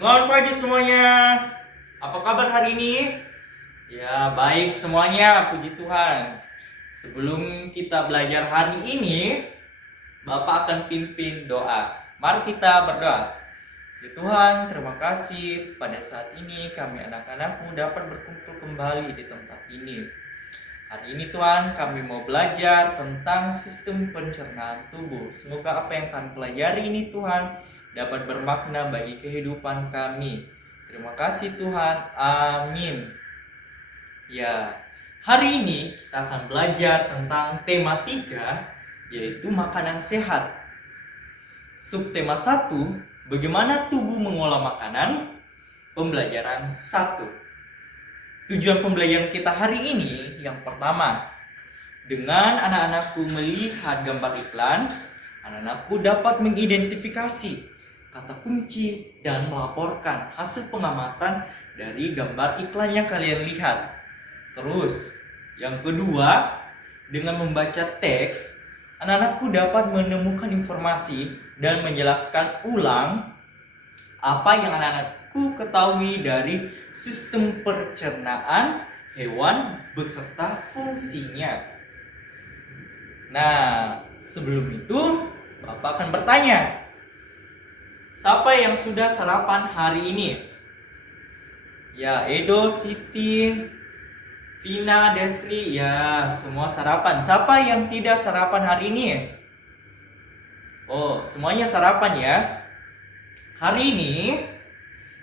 Selamat pagi semuanya. Apa kabar hari ini? Ya, baik semuanya, puji Tuhan. Sebelum kita belajar hari ini, Bapak akan pimpin doa. Mari kita berdoa. Ya Tuhan, terima kasih pada saat ini kami anak-anakmu dapat berkumpul kembali di tempat ini. Hari ini Tuhan, kami mau belajar tentang sistem pencernaan tubuh. Semoga apa yang kami pelajari ini Tuhan dapat bermakna bagi kehidupan kami. Terima kasih Tuhan. Amin. Ya, hari ini kita akan belajar tentang tema 3, yaitu makanan sehat. Subtema 1, bagaimana tubuh mengolah makanan. Pembelajaran 1. Tujuan pembelajaran kita hari ini yang pertama, dengan anak-anakku melihat gambar iklan, anak-anakku dapat mengidentifikasi kata kunci dan melaporkan hasil pengamatan dari gambar iklan yang kalian lihat. Terus, yang kedua, dengan membaca teks, anak-anakku dapat menemukan informasi dan menjelaskan ulang apa yang anak-anakku ketahui dari sistem pencernaan hewan beserta fungsinya. Nah, sebelum itu Bapak akan bertanya, siapa yang sudah sarapan hari ini? Ya, Edo, Siti, Vina, Desri, ya semua sarapan. Siapa yang tidak sarapan hari ini? Oh, semuanya sarapan ya. Hari ini,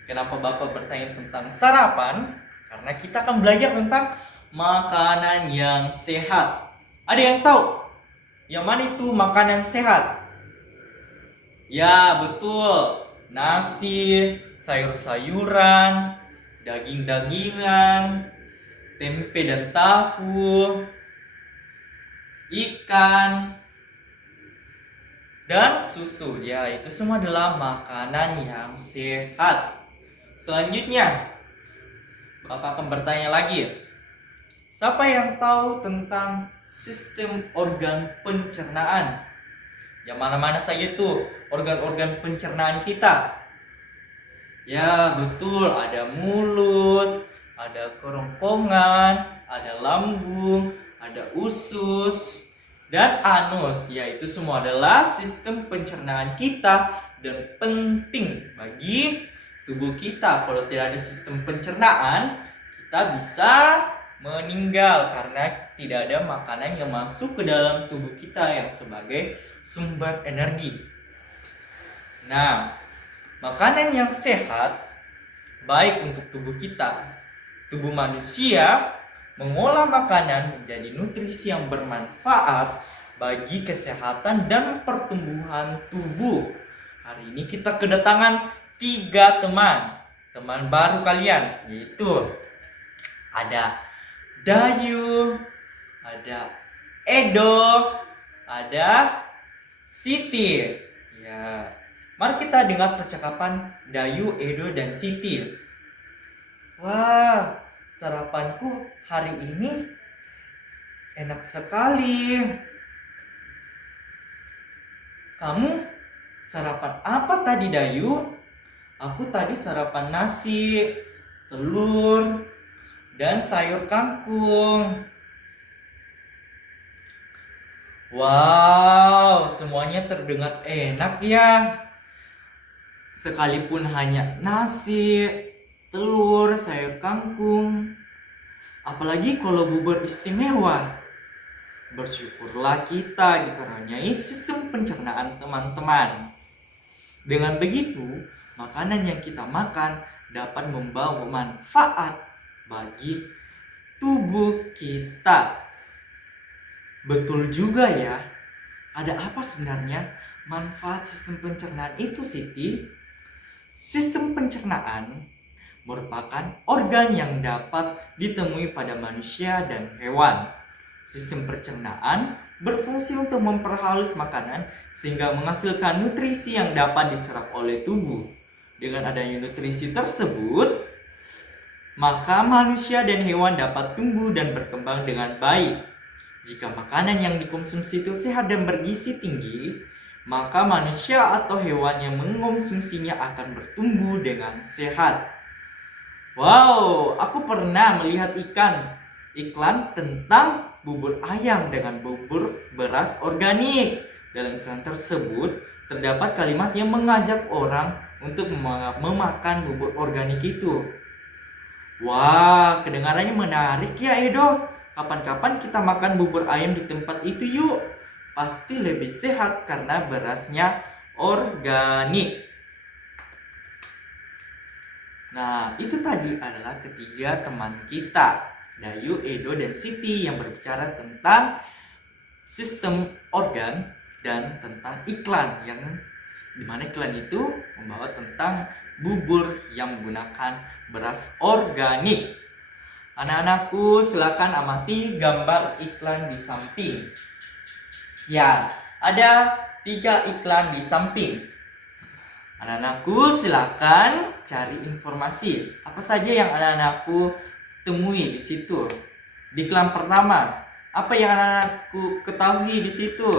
kenapa Bapak bertanya tentang sarapan? Karena kita akan belajar tentang makanan yang sehat. Ada yang tahu yang mana itu makanan sehat? Ya, betul. Nasi, sayur-sayuran, daging-dagingan, tempe dan tahu, ikan, dan susu. Ya, itu semua adalah makanan yang sehat. Selanjutnya, Bapak akan bertanya lagi. Siapa yang tahu tentang sistem organ pencernaan? Yang mana-mana saja tuh organ-organ pencernaan kita? Ya, betul. Ada mulut, ada kerongkongan, ada lambung, ada usus, dan anus. Ya, itu semua adalah sistem pencernaan kita dan penting bagi tubuh kita. Kalau tidak ada sistem pencernaan, kita bisa meninggal karena tidak ada makanan yang masuk ke dalam tubuh kita yang sebagai sumber energi. Nah, makanan yang sehat baik untuk tubuh kita. Tubuh manusia mengolah makanan menjadi nutrisi yang bermanfaat bagi kesehatan dan pertumbuhan tubuh. Hari ini kita kedatangan 3 teman baru kalian, yaitu ada Dayu, ada Edo, ada Siti. Ya, mari kita dengar percakapan Dayu, Edo, dan Siti. Wah, sarapanku hari ini enak sekali. Kamu sarapan apa tadi, Dayu? Aku tadi sarapan nasi, telur, dan sayur kangkung. Wow, semuanya terdengar enak ya. Sekalipun hanya nasi, telur, sayur kangkung. Apalagi kalau bubur istimewa. Bersyukurlah kita dikaruniai sistem pencernaan teman-teman. Dengan begitu, makanan yang kita makan dapat membawa manfaat bagi tubuh kita. Betul juga ya. Ada apa sebenarnya manfaat sistem pencernaan itu, Siti? Sistem pencernaan merupakan organ yang dapat ditemui pada manusia dan hewan. Sistem pencernaan berfungsi untuk memperhalus makanan sehingga menghasilkan nutrisi yang dapat diserap oleh tubuh. Dengan adanya nutrisi tersebut, maka manusia dan hewan dapat tumbuh dan berkembang dengan baik. Jika makanan yang dikonsumsi itu sehat dan bergizi tinggi, maka manusia atau hewan yang mengonsumsinya akan bertumbuh dengan sehat. Wow, aku pernah melihat iklan tentang bubur ayam dengan bubur beras organik. Dalam iklan tersebut terdapat kalimat yang mengajak orang untuk memakan bubur organik itu. Wah, kedengarannya menarik ya Edo. Kapan-kapan kita makan bubur ayam di tempat itu yuk. Pasti lebih sehat karena berasnya organik. Nah, itu tadi adalah ketiga teman kita, Dayu, Edo, dan Siti, yang berbicara tentang sistem organ dan tentang iklan, yang dimana iklan itu membawa tentang bubur yang menggunakan beras organik. Anak-anakku, silakan amati gambar iklan di samping. Ya, ada 3 iklan di samping. Anak-anakku, silakan cari informasi apa saja yang anak-anakku temui di situ. Di iklan pertama, apa yang anak-anakku ketahui di situ?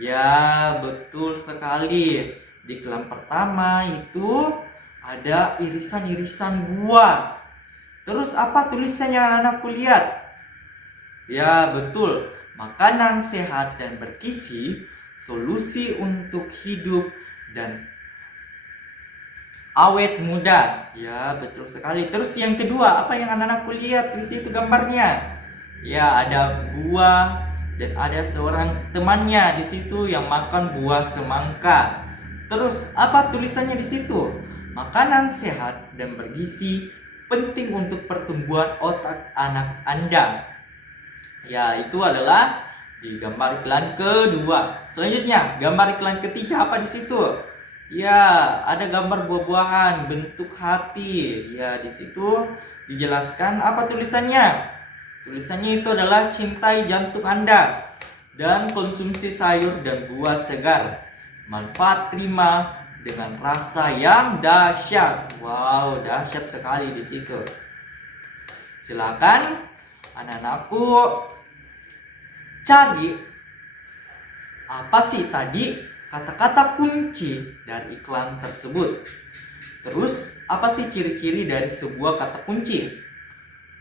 Ya, betul sekali. Di iklan pertama itu ada irisan-irisan buah. Terus apa tulisannya anak-anakku lihat? Ya, betul. Makanan sehat dan bergizi, solusi untuk hidup dan awet muda. Ya, betul sekali. Terus yang kedua, apa yang anak-anakku lihat di situ gambarnya? Ya, ada buah dan ada seorang temannya di situ yang makan buah semangka. Terus apa tulisannya di situ? Makanan sehat dan bergizi penting untuk pertumbuhan otak anak Anda. Ya, itu adalah di gambar iklan kedua. Selanjutnya, gambar iklan ketiga apa di situ? Ya, ada gambar buah-buahan bentuk hati. Ya, di situ dijelaskan apa tulisannya. Tulisannya itu adalah cintai jantung Anda dan konsumsi sayur dan buah segar. Manfaat terima dengan rasa yang dahsyat. Wow, dahsyat sekali di situ. Silakan anak-anakku cari apa sih tadi kata-kata kunci dari iklan tersebut. Terus, apa sih ciri-ciri dari sebuah kata kunci?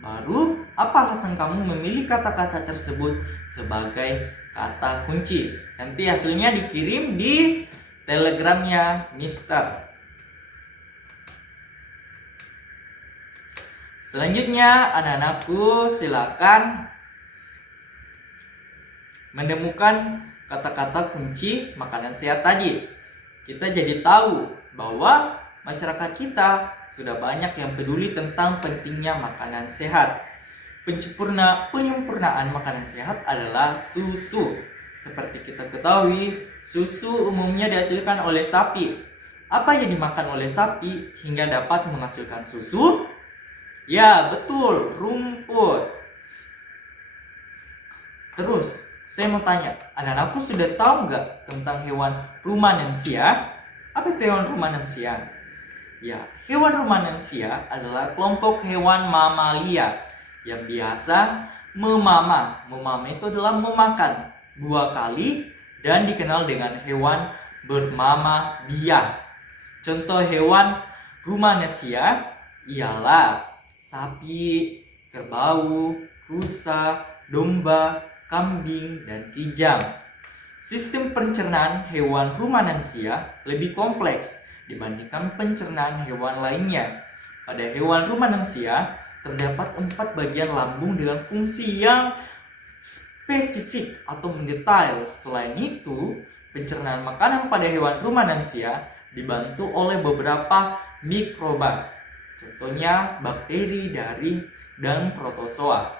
Baru, apa alasan kamu memilih kata-kata tersebut sebagai kata kunci? Nanti hasilnya dikirim di telegramnya Mister. Selanjutnya, anak-anakku silakan menemukan kata-kata kunci makanan sehat tadi. Kita jadi tahu bahwa masyarakat kita sudah banyak yang peduli tentang pentingnya makanan sehat. Penyempurnaan makanan sehat adalah susu. Seperti kita ketahui, susu umumnya dihasilkan oleh sapi. Apa yang dimakan oleh sapi hingga dapat menghasilkan susu? Ya, betul, rumput. Terus, saya mau tanya, anak-anakku sudah tahu nggak tentang hewan rumanansia? Apa itu hewan rumanansia? Ya, hewan rumanansia adalah kelompok hewan mamalia yang biasa memama. Memama itu adalah memakan 2 kali dan dikenal dengan hewan bermama biak. Contoh hewan rumanansia ialah sapi, kerbau, rusa, domba, kambing, dan kijang. Sistem pencernaan hewan rumanansia lebih kompleks dibandingkan pencernaan hewan lainnya. Pada hewan rumanansia terdapat 4 bagian lambung dengan fungsi yang spesifik atau mendetail. Selain itu, pencernaan makanan pada hewan rumanansia dibantu oleh beberapa mikroba. Contohnya bakteri, dan protozoa.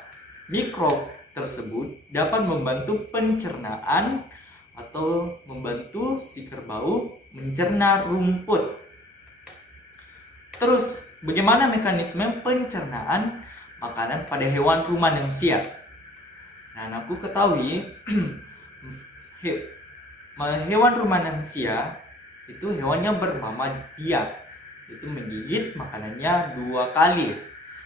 Mikrob tersebut dapat membantu pencernaan atau membantu si kerbau mencerna rumput. Terus, bagaimana mekanisme pencernaan makanan pada hewan rumanansia? Nah, aku ketahui hewan rumanansia itu hewan yang bernama biak. Itu menggigit makanannya 2 kali.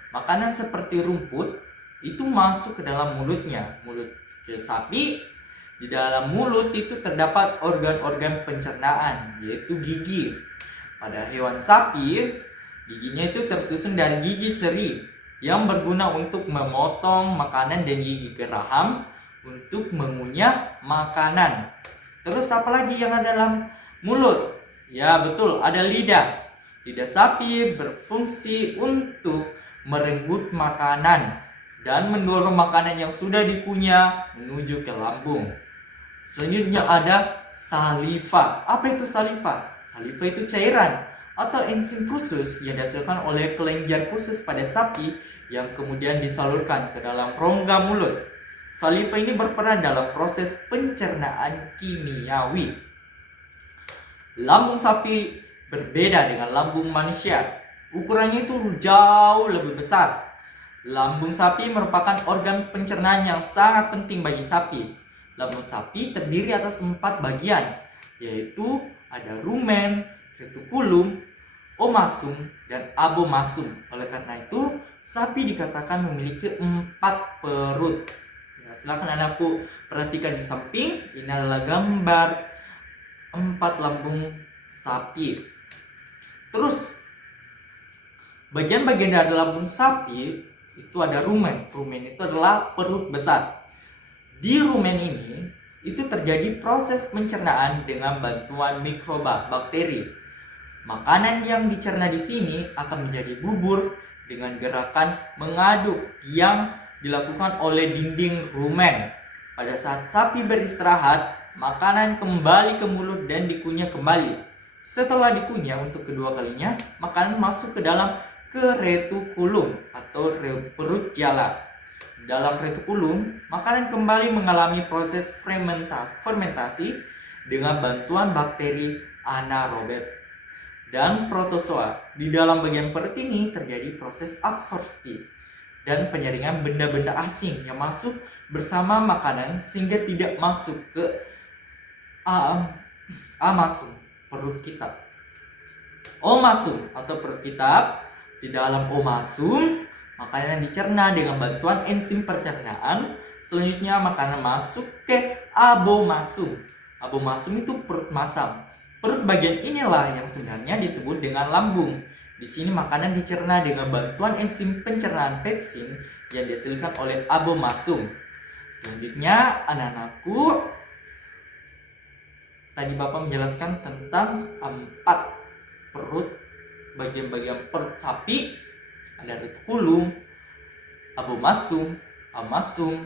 Makanan seperti rumput itu masuk ke dalam mulutnya, mulut ke sapi Di dalam mulut itu terdapat organ-organ pencernaan, yaitu gigi. Pada hewan sapi, giginya itu tersusun dari gigi seri yang berguna untuk memotong makanan dan gigi geraham untuk mengunyah makanan. Terus apa lagi yang ada dalam mulut? Ya betul, ada lidah. Lidah sapi berfungsi untuk merenggut makanan dan mendorong makanan yang sudah dikunyah menuju ke lambung. Selanjutnya ada saliva. Apa itu saliva? Saliva itu cairan atau enzim khusus yang dihasilkan oleh kelenjar khusus pada sapi yang kemudian disalurkan ke dalam rongga mulut. Saliva ini berperan dalam proses pencernaan kimiawi. Lambung sapi berbeda dengan lambung manusia. Ukurannya itu jauh lebih besar. Lambung sapi merupakan organ pencernaan yang sangat penting bagi sapi. Lambung sapi terdiri atas 4 bagian, yaitu ada rumen, retikulum, omasum, dan abomasum. Oleh karena itu, sapi dikatakan memiliki 4 perut. Ya, silakan anakku perhatikan di samping. Ini adalah gambar 4 lambung sapi. Terus, bagian-bagian dari lambung sapi itu ada rumen. Rumen itu adalah perut besar. Di rumen ini itu terjadi proses pencernaan dengan bantuan mikroba, bakteri. Makanan yang dicerna di sini akan menjadi bubur dengan gerakan mengaduk yang dilakukan oleh dinding rumen. Pada saat sapi beristirahat, makanan kembali ke mulut dan dikunyah kembali. Setelah dikunyah untuk kedua kalinya, makanan masuk ke dalam retikulum atau perut jala. Dalam retikulum, makanan kembali mengalami proses fermentasi dengan bantuan bakteri anaerob dan protozoa. Di dalam bagian perut ini terjadi proses absorpsi dan penyaringan benda-benda asing yang masuk bersama makanan sehingga tidak masuk ke amasum, perut kita. Omasum atau perut kita. Di dalam omasum, makanan dicerna dengan bantuan enzim pencernaan. Selanjutnya makanan masuk ke abomasum. Abomasum itu perut masam. Perut bagian inilah yang sebenarnya disebut dengan lambung. Di sini makanan dicerna dengan bantuan enzim pencernaan pepsin yang dihasilkan oleh abomasum. Selanjutnya anak-anakku, tadi Bapak menjelaskan tentang 4 perut, bagian-bagian perut sapi. Ada retikulum, abomasum, amasum,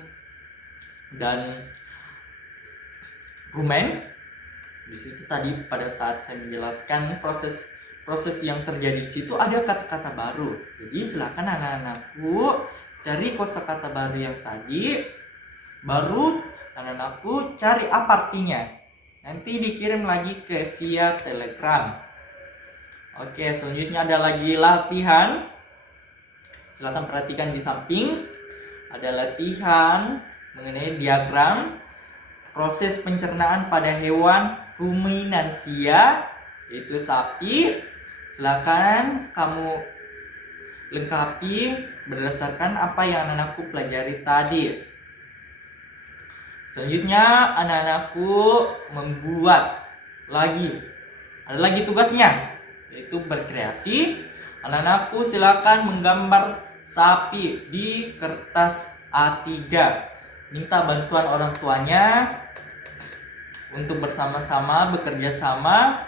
dan rumen. Di situ tadi pada saat saya menjelaskan proses yang terjadi di situ ada kata-kata baru. Jadi silakan anak-anakku cari kosakata baru yang tadi, baru anak-anakku cari apa artinya. Nanti dikirim lagi ke via Telegram. Oke, selanjutnya ada lagi latihan. Silakan perhatikan di samping. Ada latihan mengenai diagram proses pencernaan pada hewan ruminansia, yaitu sapi. Silakan kamu lengkapi berdasarkan apa yang anak-anakku pelajari tadi. Selanjutnya anak-anakku membuat lagi. Ada lagi tugasnya, yaitu berkreasi. Anak-anakku silakan menggambar sapi di kertas A3. Minta bantuan orang tuanya untuk bersama-sama bekerja sama.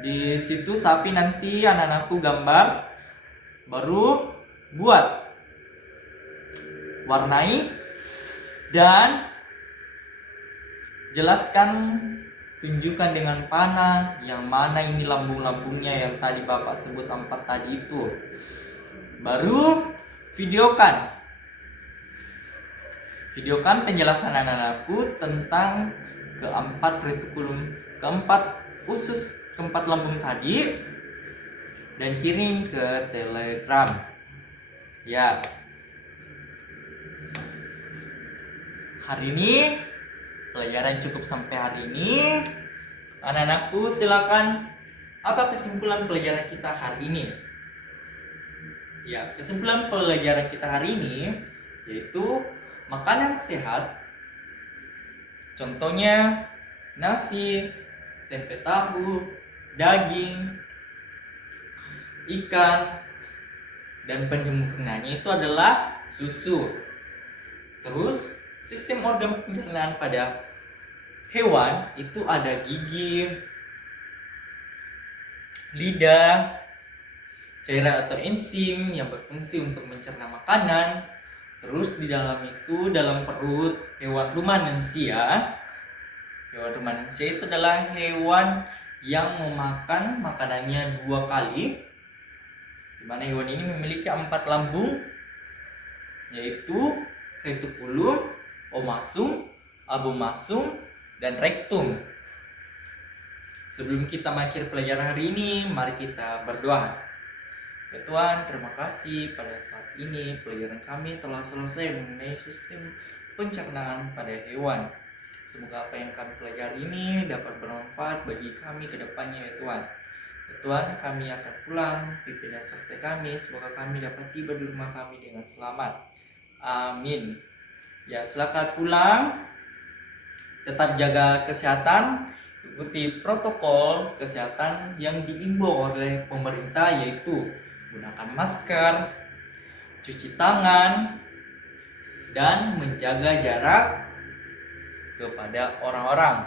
Di situ sapi nanti anak-anakku gambar, baru buat, warnai, dan jelaskan, tunjukkan dengan panah yang mana ini lambung-lambungnya yang tadi Bapak sebut 4 tadi itu. Baru videokan penjelasan anak-anakku tentang keempat retikulum, keempat lambung tadi, dan kirim ke Telegram. Ya. Hari ini pelajaran cukup sampai hari ini. Anak-anakku silakan, apa kesimpulan pelajaran kita hari ini? Ya, kesimpulan pelajaran kita hari ini yaitu makanan sehat Contohnya nasi, tempe tahu, daging, ikan, dan penyempurnanya itu adalah susu. Terus sistem organ pencernaan pada hewan itu ada gigi, lidah, cairan atau enzim yang berfungsi untuk mencerna makanan. Terus di dalam itu, dalam perut hewan rumenansia. Hewan rumenansia itu adalah hewan yang memakan makanannya 2 kali, di mana hewan ini memiliki 4 lambung, yaitu retikulum, omasum, abomasum, dan rektum. Sebelum kita mengakhiri pelajaran hari ini, mari kita berdoa. Ya Tuhan, terima kasih pada saat ini pelajaran kami telah selesai mengenai sistem pencernaan pada hewan. Semoga apa yang kami pelajari ini dapat bermanfaat bagi kami ke depannya ya Tuhan. Ya Tuhan, kami akan pulang, pimpin dan sertai kami, semoga kami dapat tiba di rumah kami dengan selamat. Amin. Ya, silakan pulang, tetap jaga kesehatan, ikuti protokol kesehatan yang diimbau oleh pemerintah, yaitu gunakan masker, cuci tangan, dan menjaga jarak kepada orang-orang,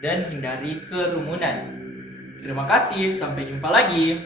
dan hindari kerumunan. Terima kasih, sampai jumpa lagi.